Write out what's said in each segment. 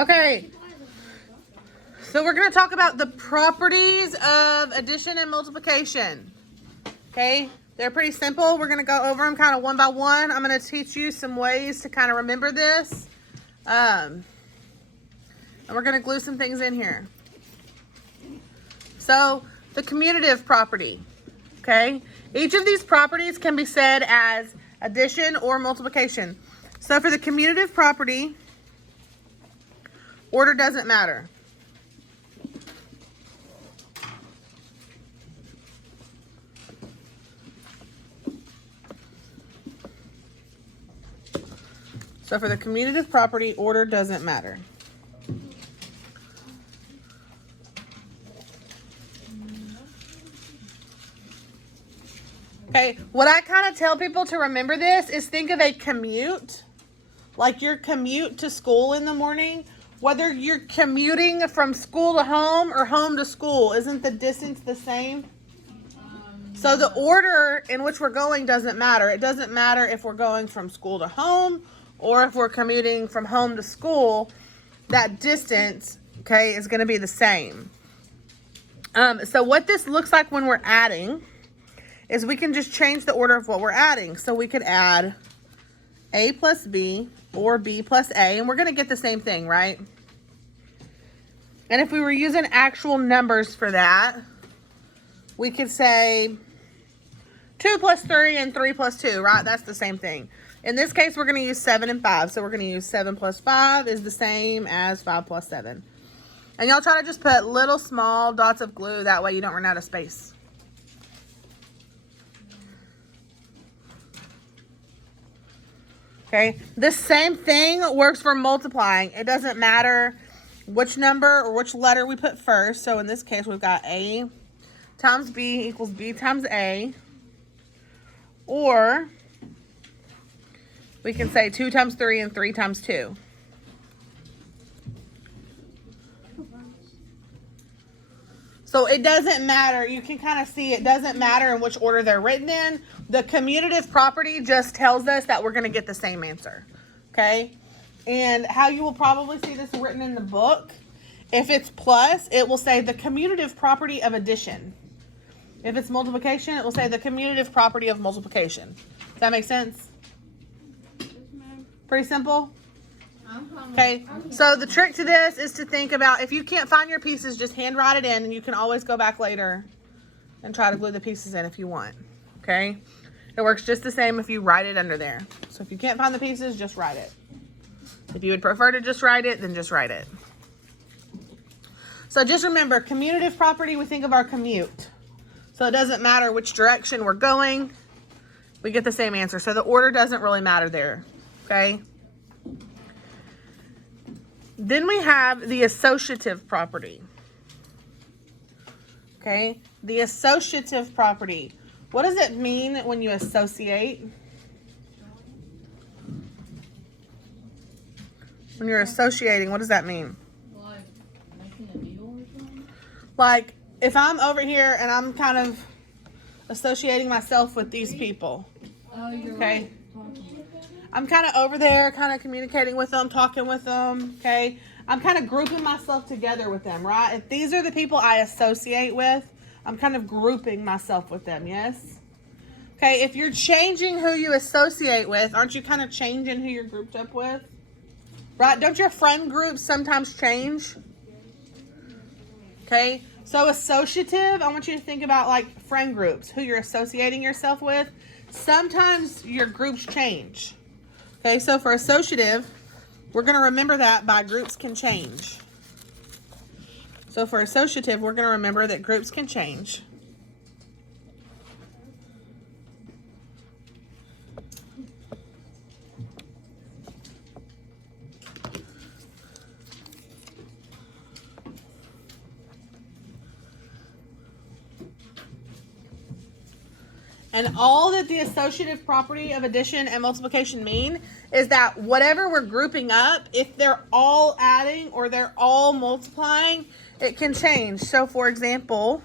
Okay, so we're going to talk about the properties of addition and multiplication. Okay, they're pretty simple. We're going to go over them kind of one by one. I'm going to teach you some ways to kind of remember this. And we're going to glue some things in here. So, the commutative property. Okay, each of these properties can be said as addition or multiplication. So, for the commutative property, order doesn't matter. So for the commutative property, order doesn't matter. Okay, what I kind of tell people to remember this is think of a commute, like your commute to school in the morning. Whether you're commuting from school to home or home to school, isn't the distance the same? So the order in which we're going doesn't matter. It doesn't matter if we're going from school to home or if we're commuting from home to school. That distance, okay, is going to be the same. So what this looks like when we're adding is we can just change the order of what we're adding. So we could add A plus B or B plus A, and we're going to get the same thing, right? And if we were using actual numbers for that, we could say 2 plus 3 and 3 plus 2, right? That's the same thing. In this case, we're going to use 7 and 5. So we're going to use 7 plus 5 is the same as 5 plus 7. And y'all try to just put little small dots of glue. That way you don't run out of space. Okay, the same thing works for multiplying. It doesn't matter which number or which letter we put first. So in this case, we've got A times B equals B times A. Or we can say 2 times 3 and 3 times 2. So it doesn't matter. You can kind of see it doesn't matter in which order they're written in. The commutative property just tells us that we're going to get the same answer. Okay? And how you will probably see this written in the book, if it's plus, it will say the commutative property of addition. If it's multiplication, it will say the commutative property of multiplication. Does that make sense? Pretty simple? Okay, so the trick to this is to think about, if you can't find your pieces, just handwrite it in, and you can always go back later and try to glue the pieces in if you want. Okay? It works just the same if you write it under there. So if you can't find the pieces, just write it. If you would prefer to just write it, then just write it. So just remember, commutative property, we think of our commute. So it doesn't matter which direction we're going, we get the same answer. So the order doesn't really matter there. Okay? Then we have the associative property. Okay, the associative property. What does it mean when you associate? When you're associating, what does that mean? Like making a deal or something? Like if I'm over here and I'm kind of associating myself with these people. Oh, you're Okay. right. I'm kind of over there, kind of communicating with them, talking with them, okay? I'm kind of grouping myself together with them, right? If these are the people I associate with, I'm kind of grouping myself with them, yes? Okay, if you're changing who you associate with, aren't you kind of changing who you're grouped up with? Right? Don't your friend groups sometimes change? Okay, so associative, I want you to think about like friend groups, who you're associating yourself with. Sometimes your groups change. Okay, so for associative, we're going to remember that by groups can change. So for associative, we're going to remember that groups can change. And all that the associative property of addition and multiplication mean is that whatever we're grouping up, if they're all adding or they're all multiplying, it can change. So for example,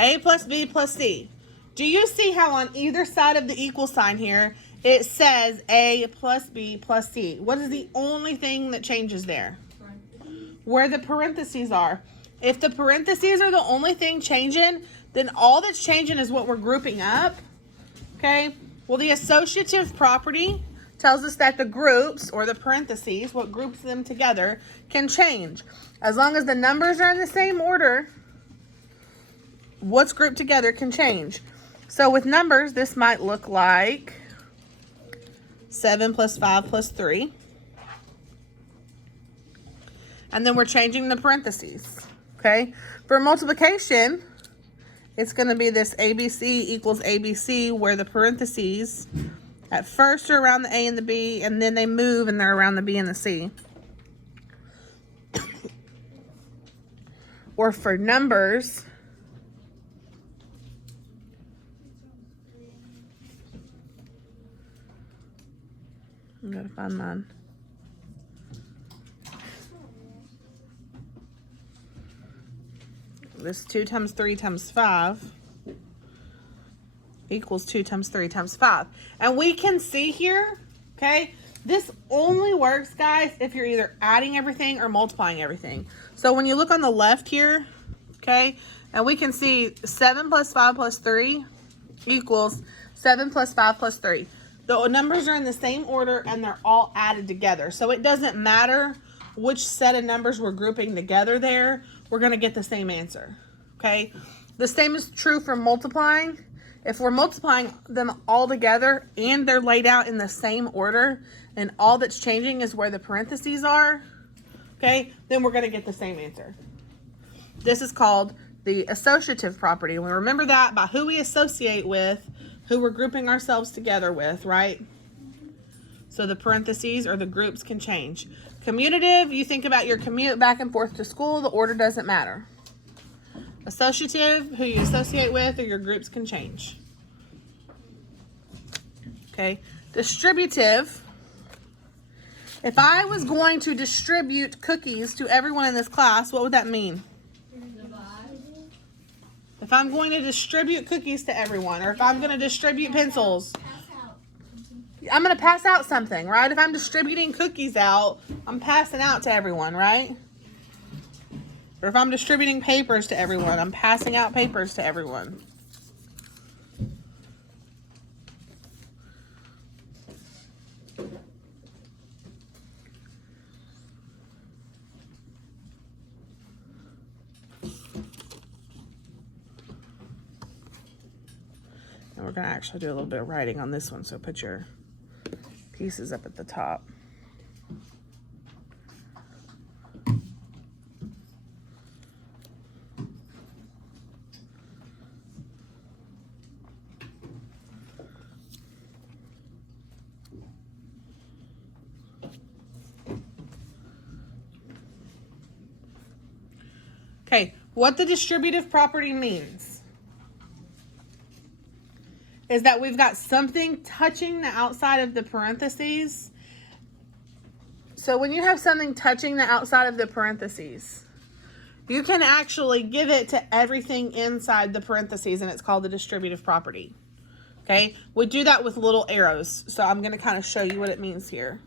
A plus B plus C. Do you see how on either side of the equal sign here, it says A plus B plus C? What is the only thing that changes there? Where the parentheses are. If the parentheses are the only thing changing, then all that's changing is what we're grouping up. Okay? Well, the associative property tells us that the groups, or the parentheses, what groups them together, can change. As long as the numbers are in the same order, what's grouped together can change. So with numbers, this might look like 7 plus 5 plus 3. And then we're changing the parentheses. Okay? For multiplication, it's going to be this ABC equals ABC, where the parentheses at first are around the A and the B, and then they move and they're around the B and the C. Or for numbers, I'm going to find mine. This 2 times 3 times 5 equals 2 times 3 times 5. And we can see here, okay, this only works, guys, if you're either adding everything or multiplying everything. So when you look on the left here, okay, and we can see 7 plus 5 plus 3 equals 7 plus 5 plus 3. The numbers are in the same order and they're all added together. So it doesn't matter which set of numbers we're grouping together there, we're going to get the same answer, okay? The same is true for multiplying. If we're multiplying them all together and they're laid out in the same order and all that's changing is where the parentheses are, okay, then we're going to get the same answer. This is called the associative property. And we remember that by who we associate with, who we're grouping ourselves together with, right? So the parentheses or the groups can change. Commutative, you think about your commute back and forth to school, the order doesn't matter. Associative, who you associate with or your groups can change. Okay. Distributive, if I was going to distribute cookies to everyone in this class, what would that mean? If I'm going to distribute cookies to everyone, or if I'm going to distribute pencils, I'm going to pass out something, right? If I'm distributing cookies out, I'm passing out to everyone, right? Or if I'm distributing papers to everyone, I'm passing out papers to everyone. And we're going to actually do a little bit of writing on this one, so put your pieces up at the top. Okay, what the distributive property means is that we've got something touching the outside of the parentheses. So when you have something touching the outside of the parentheses, you can actually give it to everything inside the parentheses, and it's called the distributive property. Okay, we do that with little arrows. So I'm going to kind of show you what it means here.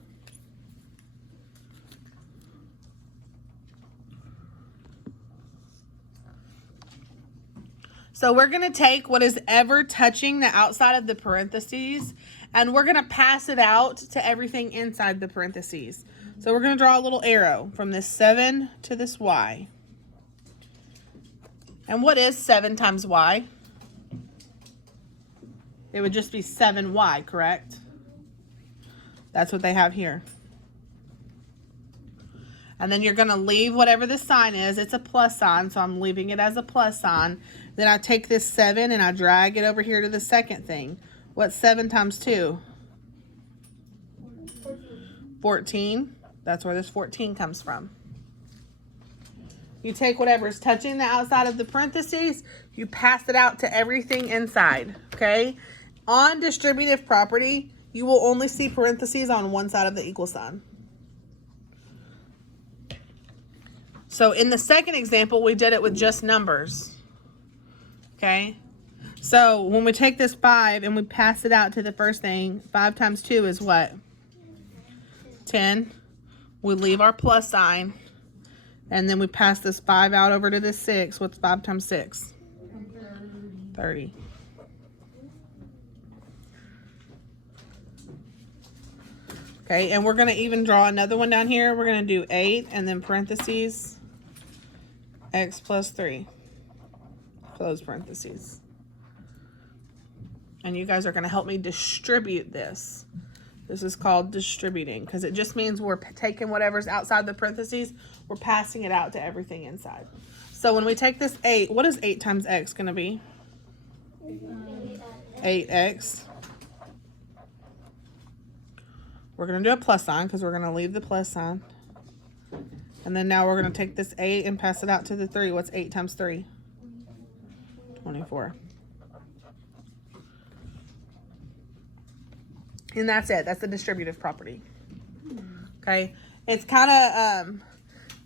So we're going to take what is ever touching the outside of the parentheses, and we're going to pass it out to everything inside the parentheses. So we're going to draw a little arrow from this 7 to this y. And what is 7 times y? It would just be 7y, correct? That's what they have here. And then you're going to leave whatever the sign is. It's a plus sign, so I'm leaving it as a plus sign. Then I take this 7 and I drag it over here to the second thing. What's 7 times 2? 14. That's where this 14 comes from. You take whatever is touching the outside of the parentheses, you pass it out to everything inside, okay? On distributive property, you will only see parentheses on one side of the equal sign. So in the second example, we did it with just numbers. Okay? So when we take this 5 and we pass it out to the first thing, 5 times 2 is what? 10. We leave our plus sign. And then we pass this 5 out over to this 6. What's 5 times 6? 30. Okay, and we're going to even draw another one down here. We're going to do 8 and then parentheses, x plus 3. Close parentheses. And you guys are going to help me distribute this. This is called distributing because it just means we're taking whatever's outside the parentheses, we're passing it out to everything inside. So when we take this 8, what is 8 times x going to be? 8x. We're going to do a plus sign because we're going to leave the plus sign. And then now we're going to take this 8 and pass it out to the 3. What's 8 times 3? 24. And that's it. That's the distributive property. Okay. It's kind of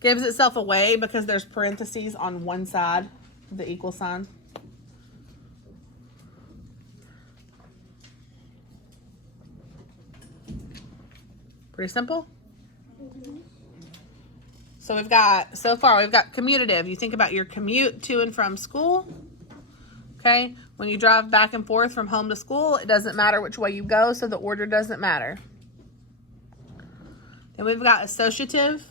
gives itself away because there's parentheses on one side of the equal sign. Pretty simple. So we've got, so far, we've got commutative. You think about your commute to and from school. Okay. When you drive back and forth from home to school, it doesn't matter which way you go, so the order doesn't matter. Then we've got associative.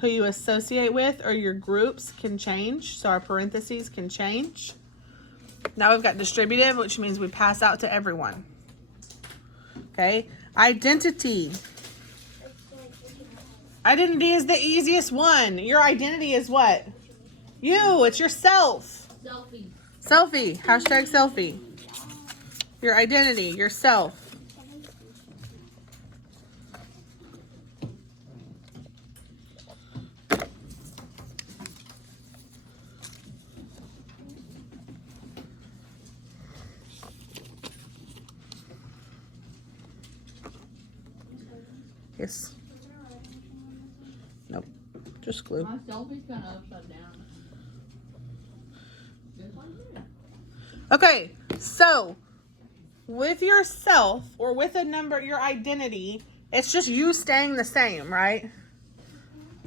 Who you associate with or your groups can change. So our parentheses can change. Now we've got distributive, which means we pass out to everyone. Okay. Identity. Identity is the easiest one. Your identity is what? You. It's yourself. Selfie. Selfie. Hashtag selfie. Your identity. Yourself. Yes. Nope. Just glue. My selfie's kind of upside down. Just like that. Okay, so with yourself or with a number, your identity, it's just you staying the same, right?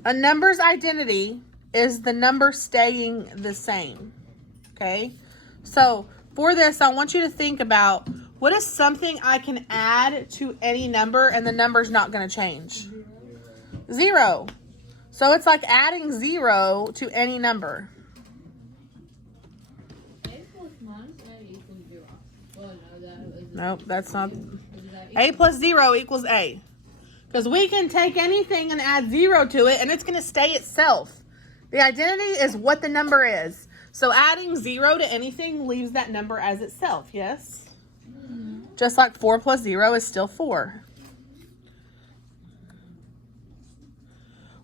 A number's identity is the number staying the same. Okay, so for this, I want you to think about what is something I can add to any number and the number's not going to change? 0. So it's like adding 0 to any number. A plus minus A equals 0. Well, no, that is. Nope, that's not. Is that A plus 0 equals A. Because we can take anything and add 0 to it and it's going to stay itself. The identity is what the number is. So adding 0 to anything leaves that number as itself, yes? Just like 4 plus 0 is still 4.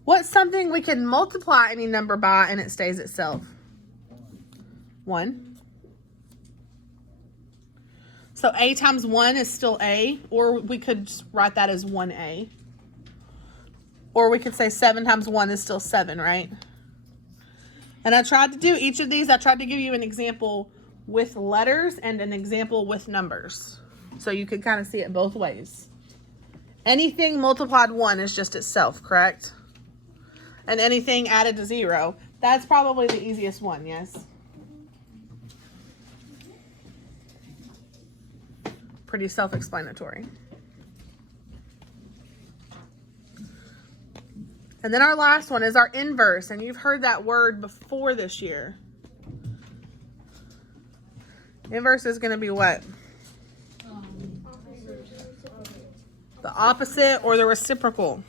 What's something we can multiply any number by and it stays itself? 1. So A times 1 is still A, or we could just write that as 1A. Or we could say 7 times 1 is still 7, right? And I tried to do each of these. I tried to give you an example with letters and an example with numbers. So you could kind of see it both ways. Anything multiplied 1 is just itself, correct? And anything added to 0, that's probably the easiest one, yes? Pretty self-explanatory. And then our last one is our inverse, and you've heard that word before this year. Inverse is going to be what? The opposite or the reciprocal.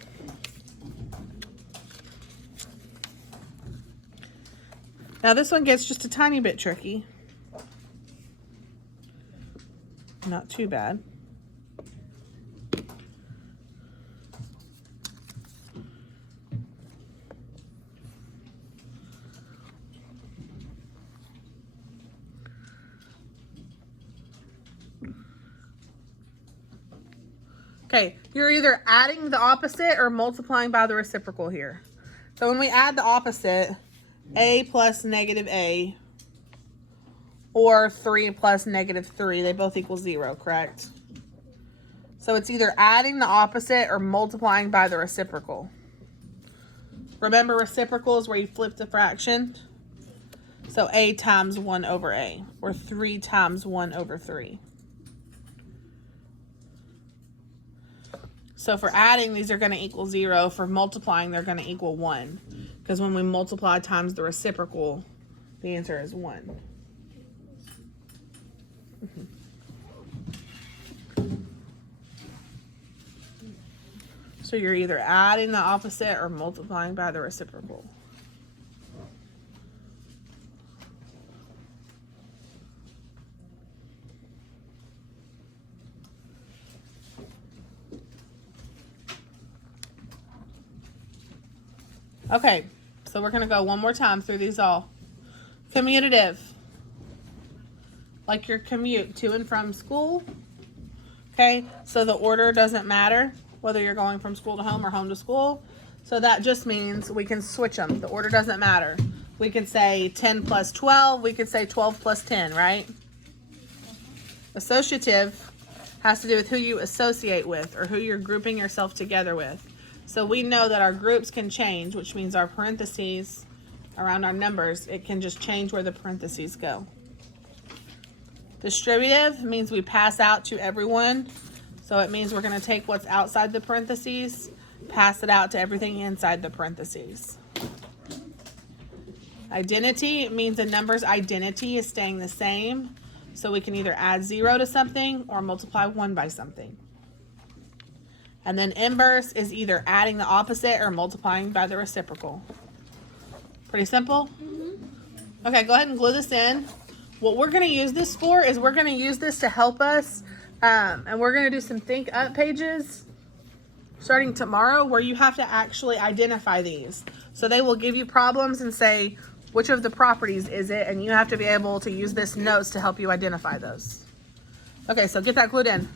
Now this one gets just a tiny bit tricky. Not too bad. Okay, you're either adding the opposite or multiplying by the reciprocal here. So when we add the opposite, A plus negative A, or 3 plus negative 3. They both equal 0, correct? So it's either adding the opposite or multiplying by the reciprocal. Remember, reciprocal is where you flip the fraction. So a times 1 over a, or 3 times 1 over 3. So for adding, these are going to equal 0. For multiplying, they're going to equal 1. Because when we multiply times the reciprocal, the answer is 1. So you're either adding the opposite or multiplying by the reciprocal. Okay, so we're going to go one more time through these all. Commutative. Like your commute to and from school. Okay, so the order doesn't matter whether you're going from school to home or home to school. So that just means we can switch them. The order doesn't matter. We can say 10 plus 12. We could say 12 plus 10, right? Associative has to do with who you associate with or who you're grouping yourself together with. So we know that our groups can change, which means our parentheses around our numbers, it can just change where the parentheses go. Distributive means we pass out to everyone. So it means we're going to take what's outside the parentheses, pass it out to everything inside the parentheses. Identity means a number's identity is staying the same. So we can either add 0 to something or multiply 1 by something. And then inverse is either adding the opposite or multiplying by the reciprocal. Pretty simple? Mm-hmm. Okay, go ahead and glue this in. What we're going to use this for is we're going to use this to help us, and we're going to do some Think Up pages starting tomorrow where you have to actually identify these. So they will give you problems and say, which of the properties is it? And you have to be able to use this notes to help you identify those. Okay, so get that glued in.